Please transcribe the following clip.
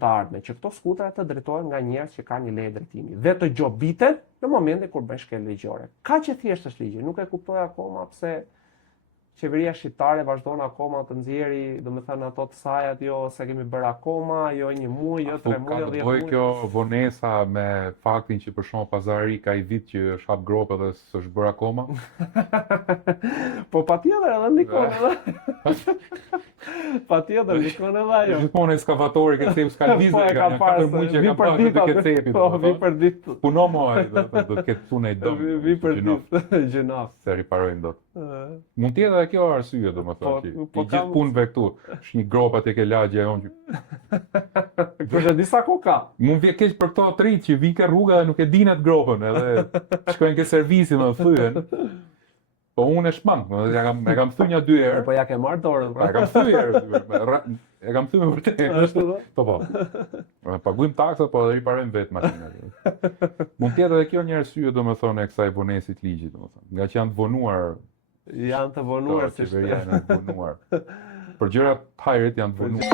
të ardhme, që këto skutra të drejtohen nga njerëz që kanë një leje drejtimi dhe të gjobiten në momentin kur bën shkel ligjore. Kaq e thjesht është ligji, nuk e kuptoj akoma pse qeveria shqiptare vazhdon akoma të nxjerrë, domethënë ato të sajat, jo se kemi bërë akoma, jo 1 muaj, jo 3 muaj, jo 10 muaj. Ka kjo vonesa me faktin që për shkak pazari ka i vit që është hap gropa dhe s'është bërë akoma? Po patjetër edhe ndikon edhe. Patjetër ndikon edhe ajo. Gjithmonë ekskavatori që thep s'ka lëvizje, ka 4 muaj që ka parë të ketë cepi. Po, vi për ditë. Puno muaj, do të ketë punë i dëm. Vi për ditë gjinaf. Se riparojnë dot. Mund të jetë edhe kjo arsye, domethënë që i gjithë punëve këtu, është një gropa tek e lagja jonë që Kështë disa koka. mund vje keq për këto të rinj që vinë ke rruga dhe nuk e dinë atë gropën, edhe shkojnë ke servisi më thyen. Po unë e shmang, e kam thyer një 2 herë. Po ja ke marrë dorën. E kam thyer, e kam thyer vërtet. Ashtu do? Po. Paguajmë taksat, po edhe riparojmë vetë makinat. Mund të jetë edhe kjo një arsye, domethënë, e kësaj vonesit ligjit, domethënë. Nga që janë të vonuar, Janë të vonuar si qeveria janë të vonuar. Për gjëra të hajrit janë të vonuar.